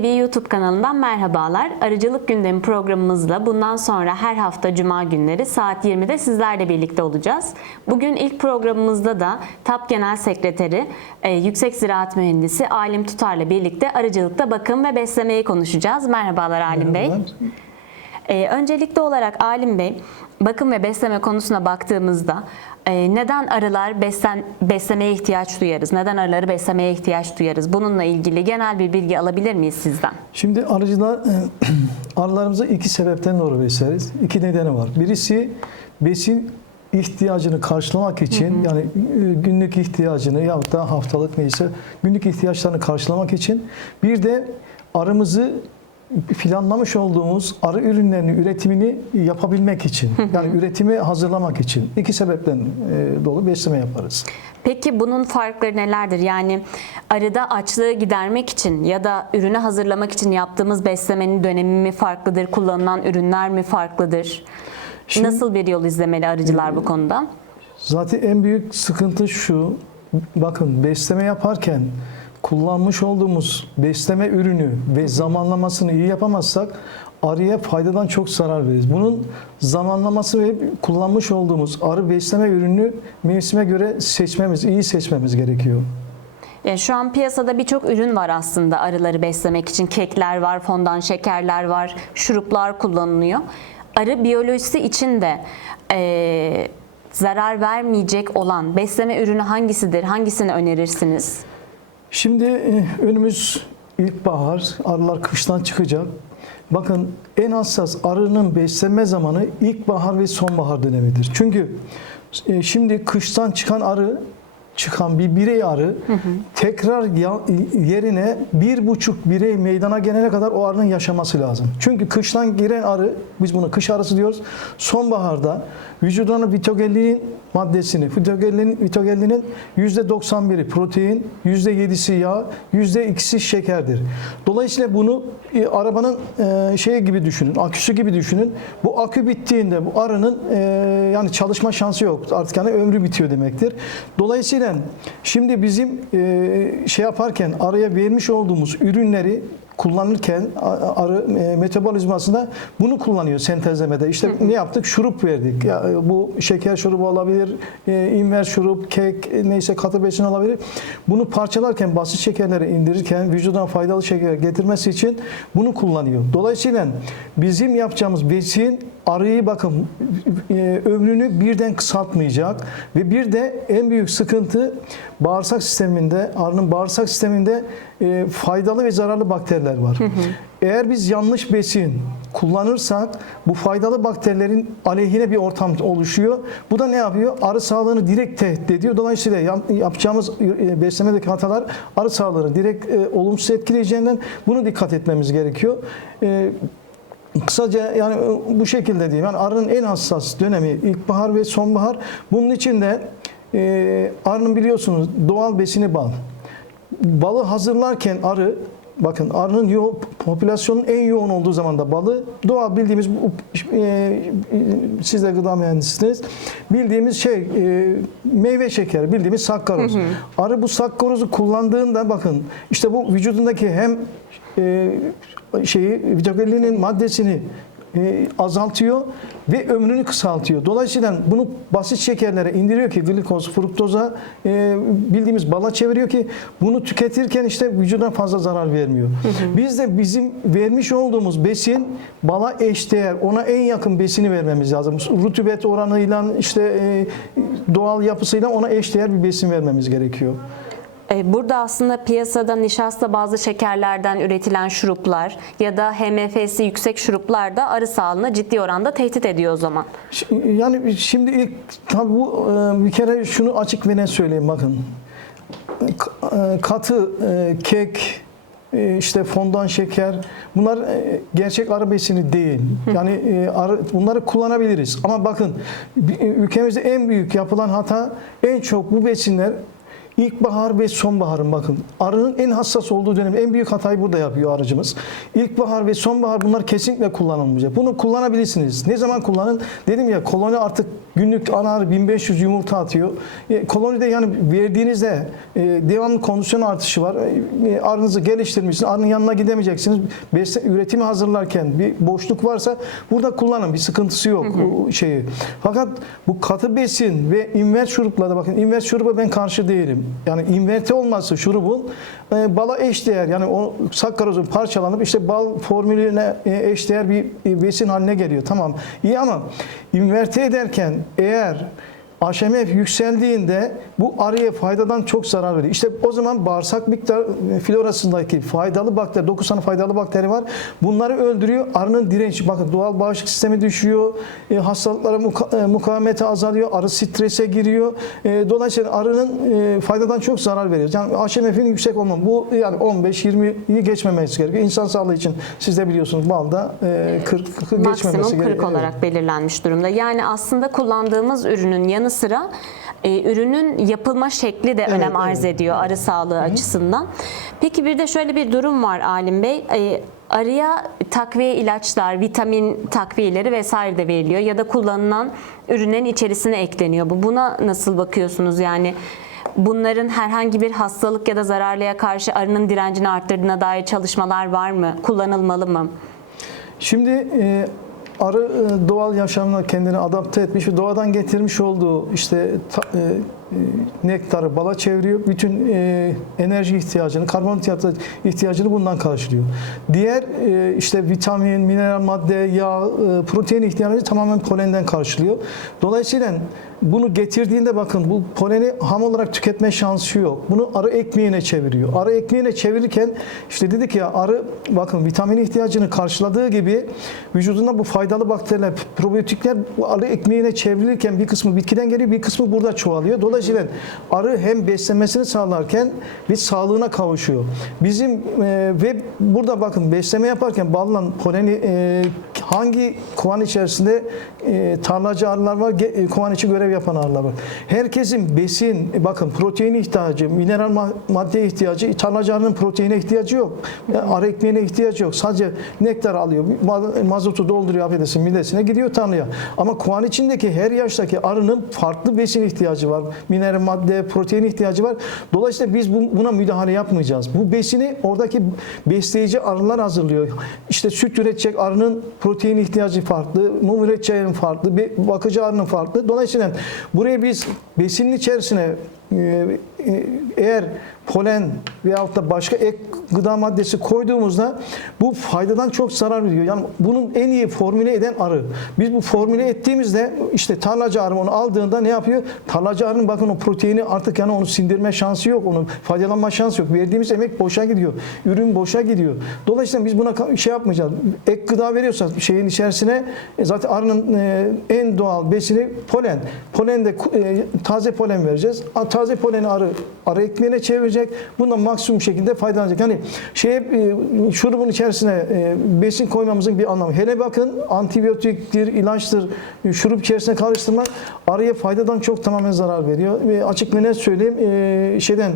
TV YouTube kanalından merhabalar. Arıcılık gündemi programımızla bundan sonra her hafta cuma günleri saat 20'de sizlerle birlikte olacağız. Bugün ilk programımızda da TAP Genel Sekreteri, e, Yüksek Ziraat Mühendisi Alim Tutar'la birlikte arıcılıkta bakım ve beslemeyi konuşacağız. Merhabalar Alim Bey. Ee, öncelikli olarak Alim Bey, bakım ve besleme konusuna baktığımızda e, neden arılar beslen, beslemeye ihtiyaç duyarız? Neden arıları beslemeye ihtiyaç duyarız? Bununla ilgili genel bir bilgi alabilir miyiz sizden? Şimdi arıcılar e, arılarımızı iki sebepten doğru besleriz. İki nedeni var. Birisi besin ihtiyacını karşılamak için yani e, günlük ihtiyacını ya da haftalık neyse günlük ihtiyaçlarını karşılamak için bir de arımızı planlamış olduğumuz arı ürünlerinin üretimini yapabilmek için yani üretimi hazırlamak için iki sebepten e, dolu besleme yaparız. Peki bunun farkları nelerdir? Yani arıda açlığı gidermek için ya da ürünü hazırlamak için yaptığımız beslemenin dönemi mi farklıdır? Kullanılan ürünler mi farklıdır? Şimdi- Nasıl bir yol izlemeli arıcılar bu konuda? Zaten en büyük sıkıntı şu. Bakın besleme yaparken kullanmış olduğumuz besleme ürünü ve zamanlamasını iyi yapamazsak arıya faydadan çok zarar veririz. Bunun zamanlaması ve kullanmış olduğumuz arı besleme ürünü mevsime göre seçmemiz, iyi seçmemiz gerekiyor. Yani şu an piyasada birçok ürün var aslında arıları beslemek için. Kekler var, fondan şekerler var, şuruplar kullanılıyor. Arı biyolojisi için de eee, zarar vermeyecek olan besleme ürünü hangisidir? Hangisini önerirsiniz? Şimdi e, önümüz ilkbahar, arılar kıştan çıkacak. Bakın en hassas arının beslenme zamanı ilkbahar ve sonbahar dönemidir. Çünkü e, şimdi kıştan çıkan arı, çıkan bir birey arı tekrar ya- yerine bir buçuk birey meydana gelene kadar o arının yaşaması lazım. Çünkü kıştan giren arı, biz bunu kış arısı diyoruz. Sonbaharda vücuduna vitogelinin maddesini, vitogelinin, vitogelinin %91'i protein, %7'si yağ, %2'si şekerdir. Dolayısıyla bunu e, arabanın e, şey gibi düşünün, aküsü gibi düşünün. Bu akü bittiğinde bu arının e, yani çalışma şansı yok. Artık yani ömrü bitiyor demektir. Dolayısıyla şimdi bizim e, şey yaparken araya vermiş olduğumuz ürünleri kullanırken arı e, metabolizmasında bunu kullanıyor sentezlemede. İşte ne yaptık? Şurup verdik. Ya, e, bu şeker şurubu olabilir, e, inver şurup, kek, e, neyse katı besin olabilir. Bunu parçalarken basit şekerleri indirirken vücuduna faydalı şeker getirmesi için bunu kullanıyor. Dolayısıyla bizim yapacağımız besin arıyı bakın e, ömrünü birden kısaltmayacak ve bir de en büyük sıkıntı bağırsak sisteminde arının bağırsak sisteminde e, faydalı ve zararlı bakteriler var. Eğer biz yanlış besin kullanırsak bu faydalı bakterilerin aleyhine bir ortam oluşuyor. Bu da ne yapıyor? Arı sağlığını direkt tehdit ediyor. Dolayısıyla yap- yapacağımız e, beslemedeki hatalar arı sağlığını direkt e, olumsuz etkileyeceğinden bunu dikkat etmemiz gerekiyor. E, Kısaca yani bu şekilde diyeyim. Yani arının en hassas dönemi ilkbahar ve sonbahar. Bunun için de e, arının biliyorsunuz doğal besini bal. Balı hazırlarken arı bakın arının yo popülasyonun en yoğun olduğu zaman da balı doğal bildiğimiz e, siz de gıda mühendisiniz. Bildiğimiz şey e, meyve şekeri bildiğimiz sakkaroz. Arı bu sakkarozu kullandığında bakın işte bu vücudundaki hem e, şeyi vitamininin maddesini e, azaltıyor ve ömrünü kısaltıyor. Dolayısıyla bunu basit şekerlere indiriyor ki glikoz, fruktoza e, bildiğimiz bala çeviriyor ki bunu tüketirken işte vücuda fazla zarar vermiyor. Biz de bizim vermiş olduğumuz besin bala eşdeğer, ona en yakın besini vermemiz lazım. Rutubet oranıyla işte e, doğal yapısıyla ona eşdeğer bir besin vermemiz gerekiyor. Ee, Burada aslında piyasada nişasta bazı şekerlerden üretilen şuruplar ya da HMF'si yüksek şuruplar da arı sağlığını ciddi oranda tehdit ediyor o zaman. Yani şimdi ilk tabii bu e, bir kere şunu açık ve net söyleyeyim bakın. E, Katı e, kek e, işte fondan şeker bunlar e, gerçek arı besini değil. Yani e, arı, bunları kullanabiliriz. Ama bakın ülkemizde en büyük yapılan hata en çok bu besinler İlkbahar ve sonbaharın bakın arının en hassas olduğu dönem en büyük hatayı burada yapıyor aracımız. İlkbahar ve sonbahar bunlar kesinlikle kullanılmayacak. Bunu kullanabilirsiniz. Ne zaman kullanın? Dedim ya koloni artık günlük ana arı 1500 yumurta atıyor. E, kolonide yani verdiğinizde e, devamlı kondisyon artışı var. E, arınızı geliştirmişsiniz. Arının yanına gidemeyeceksiniz. Besle, üretimi hazırlarken bir boşluk varsa burada kullanın. Bir sıkıntısı yok o şeyi. Fakat bu katı besin ve invert şuruplarda bakın invert şuruba ben karşı değilim. Yani inverte olması şurubun e, bala eşdeğer yani o sakkarozun parçalanıp işte bal formülüne e, eşdeğer bir e, besin haline geliyor. Tamam iyi ama inverte ederken eğer HMF yükseldiğinde bu arıya faydadan çok zarar veriyor. İşte o zaman bağırsak miktar florasındaki faydalı bakteri, 9 tane faydalı bakteri var. Bunları öldürüyor. Arının direnci, bakın doğal bağışıklık sistemi düşüyor. E, hastalıklara muka, e, mukavemeti azalıyor. Arı strese giriyor. E, dolayısıyla arının e, faydadan çok zarar veriyor. Yani HMF'in yüksek olmaması. Bu yani 15-20'yi geçmemesi gerekiyor. İnsan sağlığı için siz de biliyorsunuz balda e, 40 geçmemesi Maksimum 40 gerekiyor. Evet. olarak belirlenmiş durumda. Yani aslında kullandığımız ürünün yanı sıra e, ürünün yapılma şekli de önem arz evet. ediyor arı sağlığı açısından. Peki bir de şöyle bir durum var Alim Bey. E, arıya takviye ilaçlar, vitamin takviyeleri vesaire de veriliyor ya da kullanılan ürünlerin içerisine ekleniyor. Bu buna nasıl bakıyorsunuz yani? Bunların herhangi bir hastalık ya da zararlıya karşı arının direncini arttırdığına dair çalışmalar var mı? Kullanılmalı mı? Şimdi e, arı e, doğal yaşamına kendini adapte etmiş ve doğadan getirmiş olduğu işte e, nektarı bala çeviriyor. Bütün e, enerji ihtiyacını, karbonhidrat ihtiyacını bundan karşılıyor. Diğer e, işte vitamin, mineral madde, yağ, e, protein ihtiyacını tamamen polenden karşılıyor. Dolayısıyla bunu getirdiğinde bakın bu poleni ham olarak tüketme şansı yok. Bunu arı ekmeğine çeviriyor. Arı ekmeğine çevirirken işte dedik ya arı bakın vitamin ihtiyacını karşıladığı gibi vücudunda bu faydalı bakteriler, probiyotikler bu arı ekmeğine çevrilirken bir kısmı bitkiden geliyor, bir kısmı burada çoğalıyor. Dolayısıyla arı hem beslemesini sağlarken bir sağlığına kavuşuyor. Bizim e, ve burada bakın besleme yaparken balla poleni e, hangi kovan içerisinde e, tarlacı arılar var, e, kovan içi görev yapan arılar var. Herkesin besin, e, bakın protein ihtiyacı, mineral ma- madde ihtiyacı, tarlacı arının proteine ihtiyacı yok. Yani arı ekmeğine ihtiyacı yok. Sadece nektar alıyor, ma- mazotu dolduruyor affedersin midesine gidiyor tarlaya. Ama kovan içindeki her yaştaki arının farklı besin ihtiyacı var. Mineral madde, protein ihtiyacı var. Dolayısıyla biz bu- buna müdahale yapmayacağız. Bu besini oradaki besleyici arılar hazırlıyor. İşte süt üretecek arının protein ihtiyacı farklı, mum üreteceğinin farklı, bakıcı arının farklı. Dolayısıyla buraya biz besinin içerisine e, eğer polen veyahut da başka ek gıda maddesi koyduğumuzda bu faydadan çok zarar veriyor. Yani bunun en iyi formüle eden arı. Biz bu formüle ettiğimizde işte tarlacı arı onu aldığında ne yapıyor? Tarlacı arının bakın o proteini artık yani onu sindirme şansı yok. Onun faydalanma şansı yok. Verdiğimiz emek boşa gidiyor. Ürün boşa gidiyor. Dolayısıyla biz buna şey yapmayacağız. Ek gıda veriyorsa şeyin içerisine e, zaten arının e, en doğal besini polen. Polen de e, taze polen vereceğiz. Taze poleni arı arı ekmeğine çevirecek. Bundan maksimum şekilde faydalanacak. Yani şey e, şurubun içerisine e, besin koymamızın bir anlamı. Hele bakın antibiyotiktir, ilaçtır. e, Şurup içerisine karıştırmak arıya faydadan çok tamamen zarar veriyor. Ve açık ve net söyleyeyim e, şeyden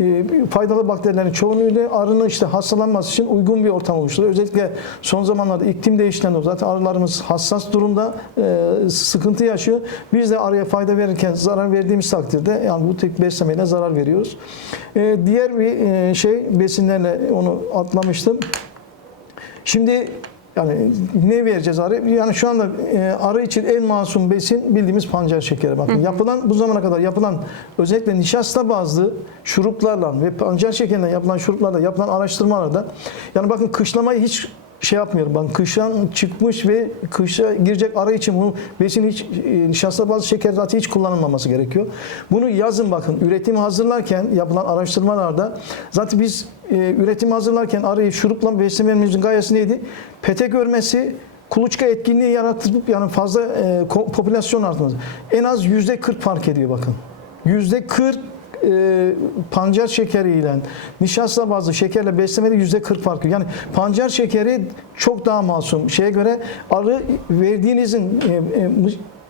e, faydalı bakterilerin çoğunluğuyla arının işte hastalanması için uygun bir ortam oluşturuyor. Özellikle son zamanlarda iklim değişikliğinde zaten arılarımız hassas durumda e, sıkıntı yaşıyor. Biz de arıya fayda verirken zarar verdiğimiz takdirde yani bu tek beslemeyle zarar veriyoruz. E, diğer bir e, şey besinlerle onu atlamıştım. Şimdi yani ne vereceğiz arı? Yani şu anda e, arı için en masum besin bildiğimiz pancar şekeri. Bakın yapılan bu zamana kadar yapılan özellikle nişasta bazlı şuruplarla ve pancar şekerinden yapılan şuruplarla yapılan araştırmalarda yani bakın kışlamayı hiç şey yapmıyorum. Ben kıştan çıkmış ve kışa girecek arı için bunu besin hiç e, nişasta bazlı şeker zaten hiç kullanılmaması gerekiyor. Bunu yazın bakın üretimi hazırlarken yapılan araştırmalarda zaten biz e, üretimi hazırlarken arıyı şurupla beslememizin gayesi neydi? Pete görmesi, kuluçka etkinliği yaratıp yani fazla e, popülasyon artması. En az yüzde 40 fark ediyor bakın. Yüzde 40 e, pancar şekeriyle nişasta bazlı şekerle beslemede yüzde 40 farkı. Yani pancar şekeri çok daha masum. Şeye göre arı verdiğinizin e, e,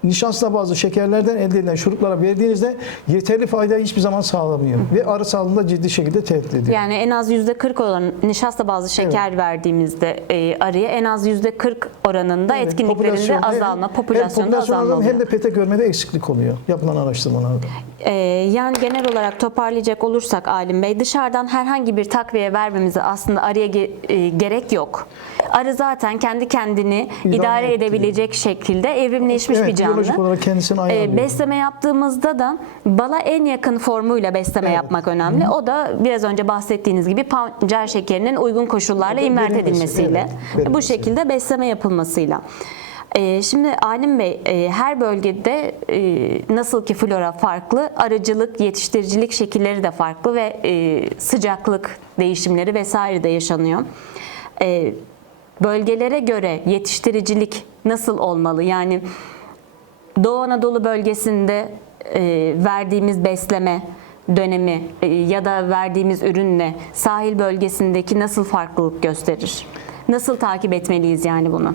nişasta bazı şekerlerden elde edilen şuruplara verdiğinizde yeterli faydayı hiçbir zaman sağlamıyor. Ve arı sağlığında ciddi şekilde tehdit ediyor. Yani en az %40 olan nişasta bazlı şeker verdiğimizde e, arıya en az %40 oranında Evet, etkinliklerinde popülasyon- azalma, hem- popülasyonda hem popülasyonda azalma oluyor. Hem de pete görmede eksiklik oluyor yapılan araştırmalarda. Ee, yani genel olarak toparlayacak olursak Alim Bey dışarıdan herhangi bir takviye vermemize aslında arıya ge- e, gerek yok. Arı zaten kendi kendini İdare idare edebilecek şekilde evrimleşmiş Evet, bir canlı. Biyolojik olarak kendisini Ee, ayarlıyor. besleme yaptığımızda da bala en yakın formuyla besleme Evet. yapmak önemli. O da biraz önce bahsettiğiniz gibi pancar şekerinin uygun koşullarla invert edilmesiyle evet, bu şekilde besleme yapılmasıyla. Ee, Şimdi Alim Bey e, her bölgede e, nasıl ki flora farklı, arıcılık, yetiştiricilik şekilleri de farklı ve e, sıcaklık değişimleri vesaire de yaşanıyor. E, Bölgelere göre yetiştiricilik nasıl olmalı? Yani Doğu Anadolu bölgesinde e, verdiğimiz besleme dönemi e, ya da verdiğimiz ürünle sahil bölgesindeki nasıl farklılık gösterir? Nasıl takip etmeliyiz yani bunu?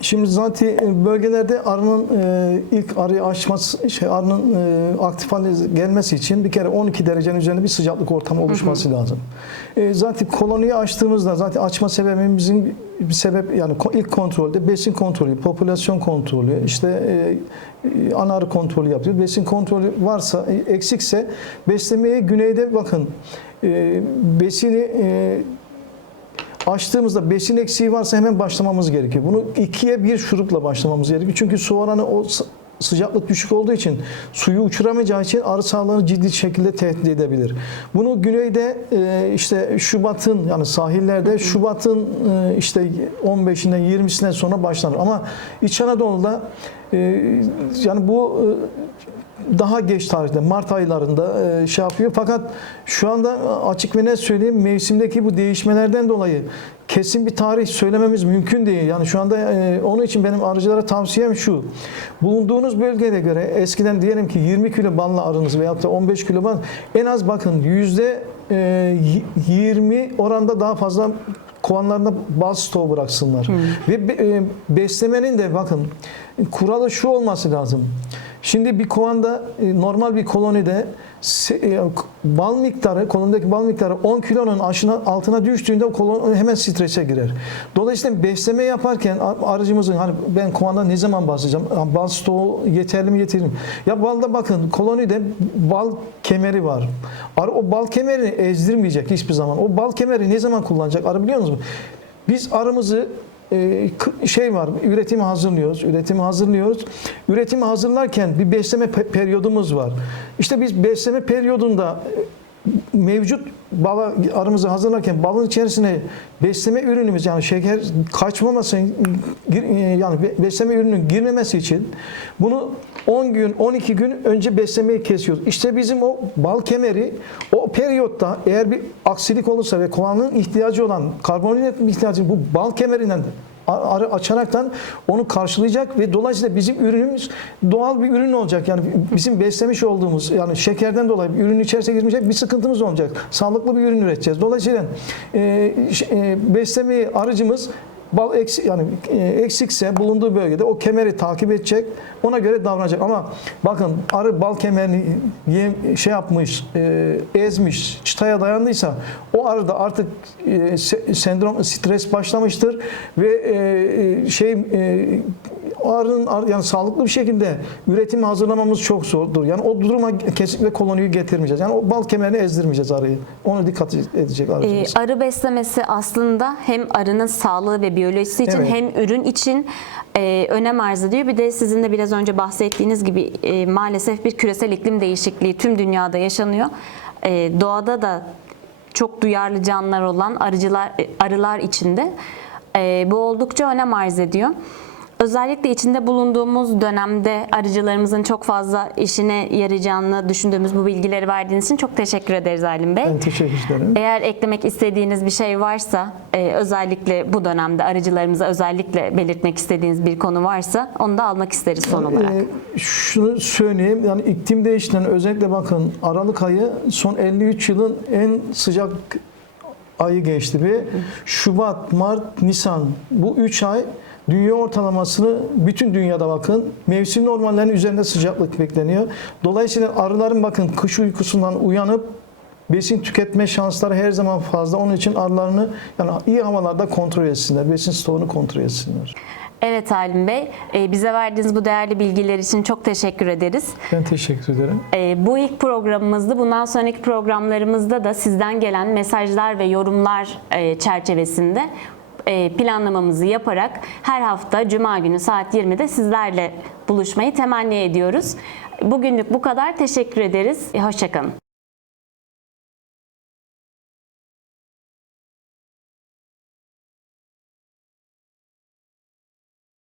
Şimdi zaten bölgelerde arının e, ilk arıyı açması, şey arının e, aktif haline gelmesi için bir kere 12 derecenin üzerinde bir sıcaklık ortamı oluşması lazım. E, zaten koloniyi açtığımızda zaten açma sebebimizin bir, sebep yani ilk kontrolde besin kontrolü, popülasyon kontrolü, işte e, e, ana arı kontrolü yapıyor. Besin kontrolü varsa, e, eksikse beslemeye güneyde bakın e, besini e, Açtığımızda besin eksiği varsa hemen başlamamız gerekiyor. Bunu ikiye bir şurupla başlamamız gerekiyor. Çünkü su oranı o sı- sıcaklık düşük olduğu için suyu uçuramayacağı için arı sağlığını ciddi şekilde tehdit edebilir. Bunu güneyde e, işte Şubat'ın yani sahillerde Şubat'ın e, işte 15'inden 20'sine sonra başlanır. Ama İç Anadolu'da e, yani bu e, daha geç tarihte Mart aylarında e, şey yapıyor. Fakat şu anda açık ve net söyleyeyim mevsimdeki bu değişmelerden dolayı kesin bir tarih söylememiz mümkün değil. Yani şu anda e, onun için benim arıcılara tavsiyem şu. Bulunduğunuz bölgeye göre eskiden diyelim ki 20 kilo ballı arınız veyahut da 15 kilo bal en az bakın yüzde e, 20 oranda daha fazla kovanlarında bal stoğu bıraksınlar. Ve be- e, beslemenin de bakın kuralı şu olması lazım. Şimdi bir kovanda e, normal bir kolonide e, bal miktarı, kolondaki bal miktarı 10 kilonun aşına, altına düştüğünde o kolon hemen strese girer. Dolayısıyla besleme yaparken a- arıcımızın hani ben kovanda ne zaman? Ha, Bal stoğu yeterli mi yeterli mi? Ya balda bakın kolonide bal kemeri var. Arı o bal kemerini ezdirmeyecek hiçbir zaman. O bal kemeri ne zaman kullanacak? Arı biliyor musunuz? Biz arımızı şey var, üretimi hazırlıyoruz, üretimi hazırlıyoruz. Üretimi hazırlarken bir besleme pe- periyodumuz var. İşte biz besleme periyodunda mevcut bala arımızı hazırlarken balın içerisine besleme ürünümüz yani şeker kaçmaması e, yani be- besleme ürünün girmemesi için bunu 10 gün 12 gün önce beslemeyi kesiyoruz. İşte bizim o bal kemeri o periyotta eğer bir aksilik olursa ve kovanın ihtiyacı olan karbonhidrat ihtiyacı bu bal kemerinden açaraktan onu karşılayacak ve dolayısıyla bizim ürünümüz doğal bir ürün olacak. Yani bizim beslemiş olduğumuz yani şekerden dolayı bir ürün içerisine girmeyecek bir sıkıntımız olmayacak. Sağlıklı bir ürün üreteceğiz. Dolayısıyla e, e, beslemeyi arıcımız bal eksik yani e, eksikse bulunduğu bölgede o kemeri takip edecek. Ona göre davranacak. Ama bakın arı bal kemerini yem, şey yapmış, e, ezmiş, çıtaya dayandıysa o arıda artık e, se- sendrom stres başlamıştır ve e, e, şey e, o arının ar- yani sağlıklı bir şekilde üretimi hazırlamamız çok zordur. Yani o duruma kesinlikle koloniyi getirmeyeceğiz. Yani o bal kemerini ezdirmeyeceğiz arıyı. Ona dikkat edecek Ee, arıcımız. arı beslemesi aslında hem arının sağlığı ve biyolojisi için Evet. hem ürün için e, önem arz ediyor. Bir de sizin de biraz önce bahsettiğiniz gibi e, maalesef bir küresel iklim değişikliği tüm dünyada yaşanıyor. E, doğada da çok duyarlı canlılar olan arıcılar e, arılar içinde e, bu oldukça önem arz ediyor. Özellikle içinde bulunduğumuz dönemde arıcılarımızın çok fazla işine yarayacağını düşündüğümüz bu bilgileri verdiğiniz için çok teşekkür ederiz Alim Bey. Ben teşekkür ederim. Eğer eklemek istediğiniz bir şey varsa, e, özellikle bu dönemde arıcılarımıza özellikle belirtmek istediğiniz bir konu varsa onu da almak isteriz son olarak. Ee, şunu söyleyeyim yani iklim değişikliğinin özellikle bakın Aralık ayı son 53 yılın en sıcak ayı geçti ve Şubat, Mart, Nisan bu 3 ay Dünya ortalamasını bütün dünyada bakın mevsim normallerinin üzerinde sıcaklık bekleniyor. Dolayısıyla arıların bakın kış uykusundan uyanıp besin tüketme şansları her zaman fazla. Onun için arılarını yani iyi havalarda kontrol etsinler. Besin stoğunu kontrol etsinler. Evet Halim Bey, e, bize verdiğiniz bu değerli bilgiler için çok teşekkür ederiz. Ben teşekkür ederim. E, Bu ilk programımızdı. Bundan sonraki programlarımızda da sizden gelen mesajlar ve yorumlar e, çerçevesinde planlamamızı yaparak her hafta Cuma günü saat 20'de sizlerle buluşmayı temenni ediyoruz. Bugünlük bu kadar. Teşekkür ederiz. Hoşçakalın.